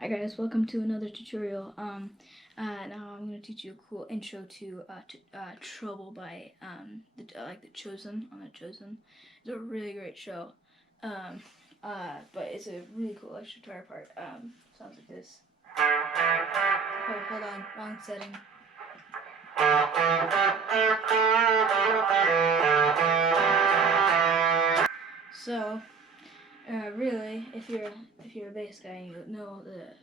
Hi guys, welcome to another tutorial. Now I'm going to teach you a cool intro to Trouble by the Chosen on The Chosen. It's a really great show, but it's a really cool extra guitar part. Sounds like this. Oh, hold on, wrong setting. So, really, if you're a bass guy, you know the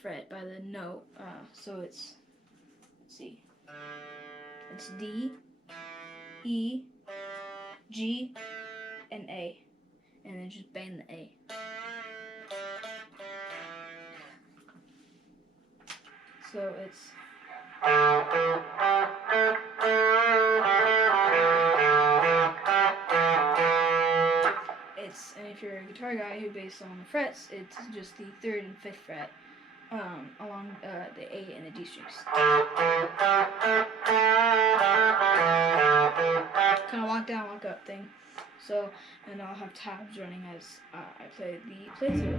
fret by the note. So let's see, it's D, E, G, and A, and then just bang the A. So and if you're a guitar guy who bass on the frets, it's just the 3rd and 5th fret along the A and the D strings. Kind of walk down, walk up thing. So, and I'll have tabs running as I play the playthrough.